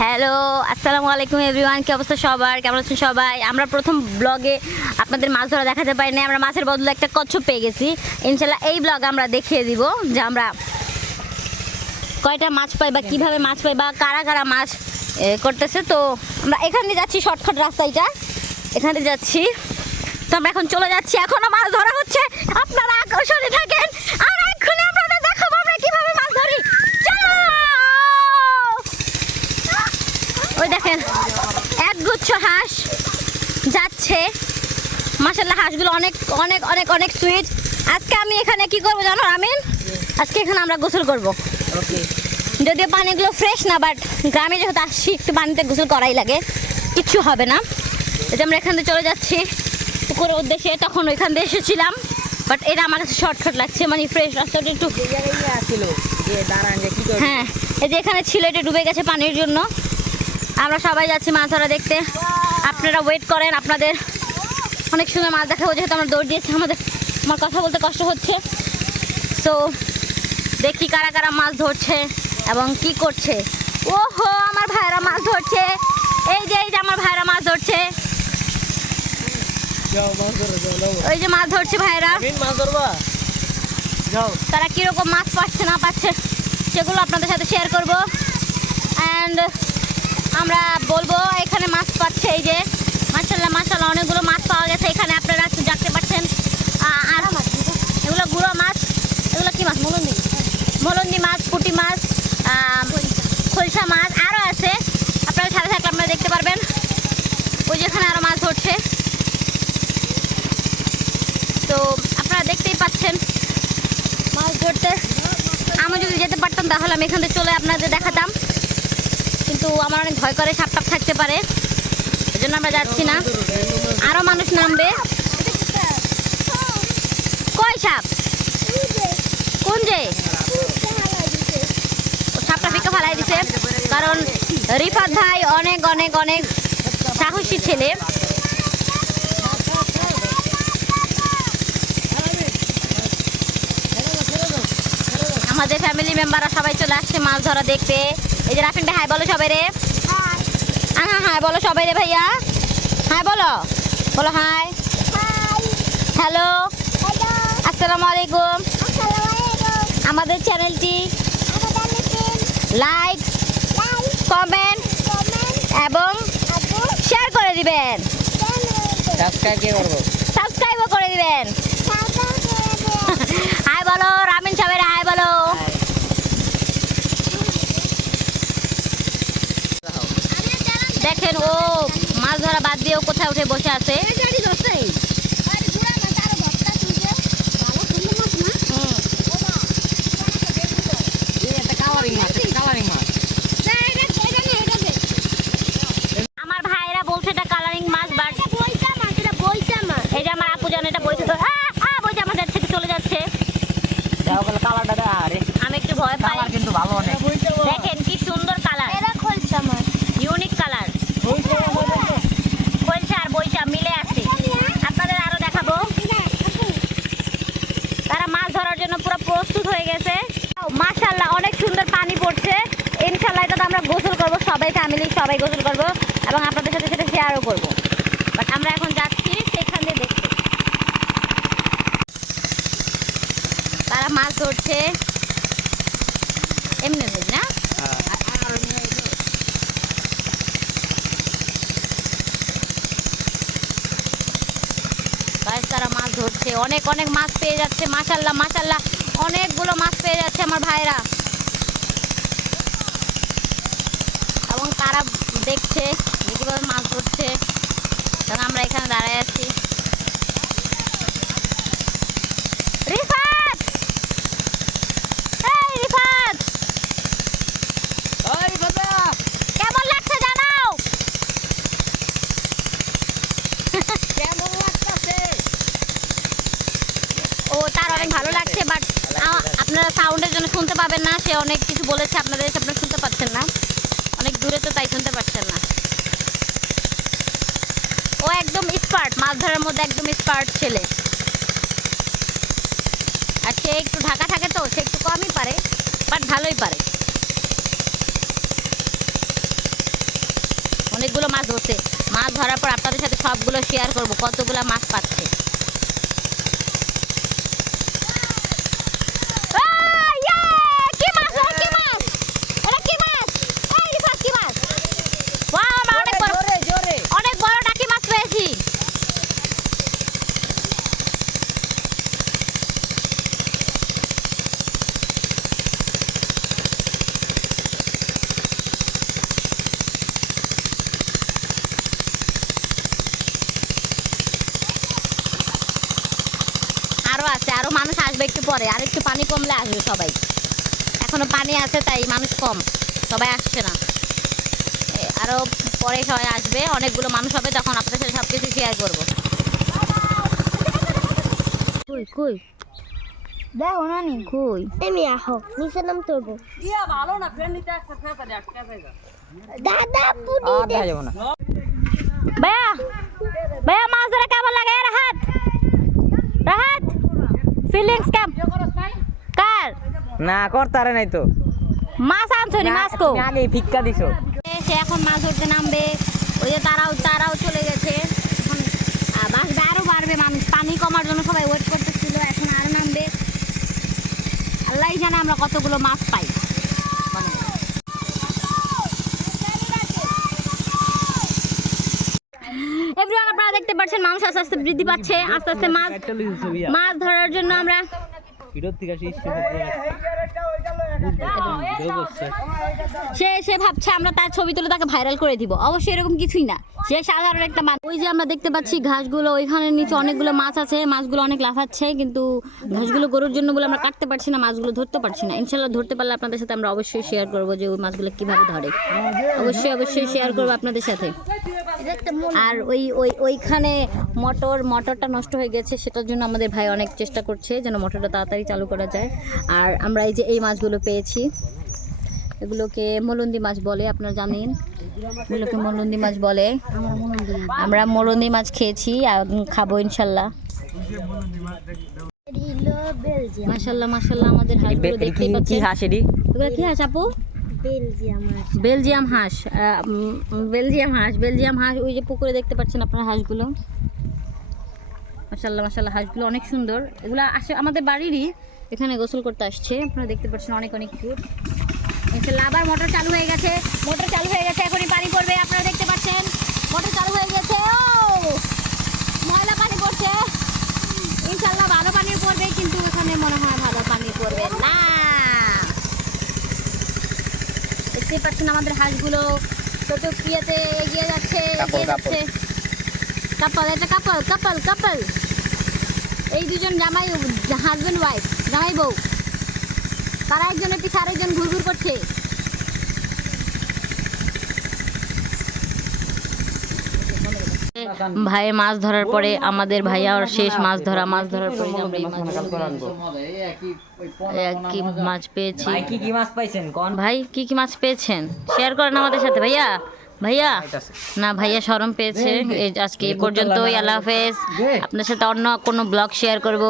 Hello আসসালামু আলাইকুম everyone কি অবস্থা সবার? কেমন আছেন সবাই? আমরা প্রথম ব্লগে আপনাদের মাছ ধরা দেখাতে পারি না আমরা মাছের বদলে একটা কচ্ছপ পেয়ে গেছি। ইনশাল্লাহ এই ব্লগ আমরা দেখিয়ে দিব যে আমরা কয়টা মাছ পাই বা কীভাবে মাছ পাই বা কারা কারা মাছ করতেছে। তো আমরা এখান দিয়ে যাচ্ছি শর্টকাট রাস্তাইটা এখান যাচ্ছি। তো আমরা এখন চলে যাচ্ছি, এখনও মাছ ধরা হচ্ছে। আপনারা আকর্ষণে থাকেন আর এক্ষুনি আপনাদের দেখাবো আমরা কীভাবে মাছ ধরি চলো ওই দেখেন এক গুচ্ছ হাঁস যাচ্ছে মাসাল্লাহ হাঁসগুলো অনেক অনেক অনেক অনেক সুইট আজকে আমি এখানে কি করব জানো আমিন? আজকে এখানে আমরা গোসল করব। যদিও পানিগুলো ফ্রেশ না বাট গ্রামে যেহেতু আসছি একটু পানিতে গোসল করাই লাগে। কিচ্ছু হবে না। এই যে আমরা এখান থেকে চলে যাচ্ছি। পুকুরের উদ্দেশ্যে তখন ওইখান দিয়ে এসেছিলাম। বাট এটা আমার কাছে শর্টকাট লাগছে মানে ফ্রেশ রাস্তাটা একটু যে জায়গায় আসছিল যে দাঁড়ান যে কি করবে। হ্যাঁ এই যে এখানে ছিল এটা ডুবে গেছে পানির জন্য। আমরা সবাই যাচ্ছি মাছ ধরা দেখতে আপনারা ওয়েট করেন আপনাদের অনেক সুন্দর মাছ দেখাবো যেহেতু আমরা দৌড় দিয়েছি আমাদের আমার কথা বলতে কষ্ট হচ্ছে। তো দেখি কারা কারা মাছ ধরছে এবং কি করছে। ওহো আমার ভাইরা মাছ ধরছে। এই যে এই যে আমার ভাইরা মাছ ধরছে। ওই যে মাছ ধরছে ভাইরা মাছ তারা কীরকম মাছ পাচ্ছে না পাচ্ছে সেগুলো আপনাদের সাথে শেয়ার করব। অ্যান্ড আমরা বলব এখানে মাছ পাচ্ছে এই যে মাসাল্লাহ মাসাল্লাহ অনেকগুলো মাছ পাওয়া গেছে। এখানে আপনারা একটু দেখতে পাচ্ছেন আ- আর এগুলো গুঁড়ো মাছ, এগুলো কি মাছ? মলন্দি মলন্দি মাছ, পুঁটি মাছ খলসা মাছ আরও আছে। আপনারা সাথে থাকলে আপনারা দেখতে পারবেন। ওই যেখানে আরও মাছ ধরছে। তো আপনারা দেখতেই পাচ্ছেন, মাছ ধরতে। আমি যদি যেতে পারতাম, তাহলে আমি এখান থেকে চলে আপনাদের দেখাতাম। কিন্তু আমার অনেক ভয় করে সাপ টাপ থাকতে পারে। জন্য আমরা যাচ্ছি না। আরও মানুষ নামবে। কই সাপ? কোন যে? সাপটা ফিকে ফেলাই দিছে। কারণ রিফাত ভাই অনেক অনেক অনেক সাহসী ছেলে। আমাদের ফ্যামিলি মেম্বাররা সবাই চলে আসছে, মাছ ধরা দেখতে। এই যে রাফিন ভাই বলো সবাই রে হ্যাঁ হাই বলো সবাই রে ভাইয়া। হাই বলো। বলো হাই। হ্যালো। আসসালামু আলাইকুম। আমাদের চ্যানেলটি লাইক কমেন্ট এবং শেয়ার করে দিবেন। সাবস্ক্রাইব সাবস্ক্রাইবও করে দিবেন। হাই বলো রামিন সবাই উঠে বসে আছে Family সবাই গোসল করব এবং আপনাদের সাথে সাথে শেয়ারও করব। বাট আমরা এখন যাচ্ছি সেখান দিয়ে দেখতে। তারা মাছ ধরছে। এমনি না? তারা মাছ ধরছে। অনেক অনেক মাছ পেয়ে যাচ্ছে। মাশাল্লাহ মাশাল্লাহ অনেকগুলো মাছ পেয়ে যাচ্ছে আমার ভাইরা এবং তারা দেখছে যে কীভাবে মাছ ধরছে। তখন আমরা এখানে দাঁড়ায় আছি। রিফাত! এই রিফাত! ওই বাবা কেমন লাগছে জানাও? কেমন লাগতাছে? ও তার অনেক ভালো লাগছে বাট আপনারা সাউন্ডের জন্য শুনতে পাবেন না। সে অনেক কিছু বলেছে আপনাদের আপনারা শুনতে পাচ্ছেন না। দূরে তো তাই শুনতে পাচ্ছেন না। ও একদম স্পার্ট মাছ ধরার মধ্যে একদম স্পার্ট ছেলে। আর সে একটু ঢাকা থাকে তো, সে একটু কমই পারে, বাট ভালোই পারে। অনেকগুলো মাছ ধরছে। মাছ ধরার পর আপনাদের সাথে সবগুলো শেয়ার করব, কতগুলো মাছ পাচ্ছে আহ, ইয়ে! কি মাছ? ও, কি মাছ? এটা কি মাছ? এই রিফাত, কি মাছ? Wow, আমরা অনেক বড় জোরে জোরে অনেক বড় টাকি মাছ পেয়েছি আরও আছে আরও মানুষ আসবে একটু পরে আর একটু পানি কমলে আসবে সবাই। এখনও পানি আছে তাই মানুষ কম সবাই আসছে না। এ, আরও পরে সবাই আসবে অনেকগুলো মানুষ হবে তখন আপনাদের সাথে সব কিছু শেয়ার করব। কই কই? দেখো নানি। কই? এমনি আহো নিচে নাম তুলবো ইয়া ভালো না ফ্রেন্ড নিতে একটা ফেসা দে আটকে দাদা পুটি আর দেখা যাবে না। ভাইয়া ভাইয়া মাছ ধরে কেমন লাগে? রাহাত। রাহাত ফিলিংস কাম কার? না করতারে নাই তো। মাছ আনছো নি মাছ কো আগে ভিক্ষা দিছো। সে এখন মাছ ধরতে নামবে। ওই যে তারাও তারাও চলে গেছে। এখন আহ, বাসবে আরও বাড়বে মানুষ। পানি কমার জন্য সবাই ওয়েট করতেছিল এখন আর নামবে। আল্লাহ জানে আমরা কতগুলো মাছ পাই এভরিওয়ান আপনারা মানুষ আস্তে আস্তে বৃদ্ধি পাচ্ছে আস্তে আস্তে মাছ মাছ ধরার জন্য আমরা সে সে ভাবছে আমরা তার ছবি তুলে তাকে ভাইরাল করে দিব। অবশ্যই এরকম কিছুই না। সে সাধারণ একটা মাছ ওই যে আমরা দেখতে পাচ্ছি ঘাসগুলো ওইখানের নিচে অনেকগুলো মাছ আছে মাছগুলো অনেক লাফাচ্ছে কিন্তু ঘাসগুলো গরুর জন্য বলে আমরা কাটতে পারছি না মাছগুলো ধরতে পারছি না। ইনশাল্লাহ ধরতে পারলে আপনাদের সাথে আমরা অবশ্যই শেয়ার করব যে ওই মাছগুলো কীভাবে ধরে। অবশ্যই অবশ্যই শেয়ার করব আপনাদের সাথে। আর ওই ওই ওইখানে মোটর মোটরটা নষ্ট হয়ে গেছে সেটার জন্য আমাদের ভাই অনেক চেষ্টা করছে যেন মোটরটা তাড়াতাড়ি চালু করা যায়। আর আমরা এই যে এই মাছগুলো পেয়েছি এগুলোকে মলন্দি মাছ বলে আপনারা জানেন? এগুলোকে মলন্দি মাছ বলে। আমরা মলন্দি মাছ খেয়েছি আর খাব ইনশাল্লাহ। মাশাল্লাহ মাশাল্লাহ আমাদের হাঁসগুলো দেখতেই কি পাচ্ছেন। হাঁস এগুলো কি হাঁস আপু? বেলজিয়াম হাঁস। বেলজিয়াম হাঁস বেলজিয়াম হাঁস ওই যে পুকুরে দেখতে পাচ্ছেন আপনার হাঁসগুলো। মাসাল্লাহ মাসাল্লাহ হাঁসগুলো অনেক সুন্দর। এগুলো আসে, আমাদের বাড়িরই এখানে গোসল করতে আসছে। আপনারা দেখতে পাচ্ছেন অনেক অনেক কিউট লাভার মোটর চালু হয়ে গেছে, মোটর চালু হয়ে গেছে, এখনই পানি পড়বে আপনারা দেখতে পাচ্ছেন মোটর চালু হয়ে গেছে ও ময়লা পানি পড়ছে ইনশাল্লাহ ভালো পানি পড়বে কিন্তু এখানে মনে হয় ভালো পানি পড়বে না দেখতেই পাচ্ছেন আমাদের হাঁসগুলো ছোট এগিয়ে যাচ্ছে এগিয়ে যাচ্ছে। কাপল এটা কাপল কাপল কাপল। এই দুজন জামাই হাজব্যান্ড ওয়াইফ জামাই বউ। তারা একজনের পিছিয়ে আরেকজন ঘুরঘুর করছে। ভাই মাছ ধরার পরে আমাদের ভাইয়া আর শেষ মাছ ধরা মাছ ধরার পরে আমরা কি মাছ পেয়েছি। ভাই কি কি মাছ পাইছেন? কোন? ভাই কি কি মাছ পেয়েছেন? শেয়ার করেন আমাদের সাথে ভাইয়া। ভাইয়া না ভাইয়া শরম পেয়েছে। এই আজকে এই পর্যন্তই আল্লাহ হাফেজ। আপনার সাথে অন্য কোনো ব্লগ শেয়ার করব।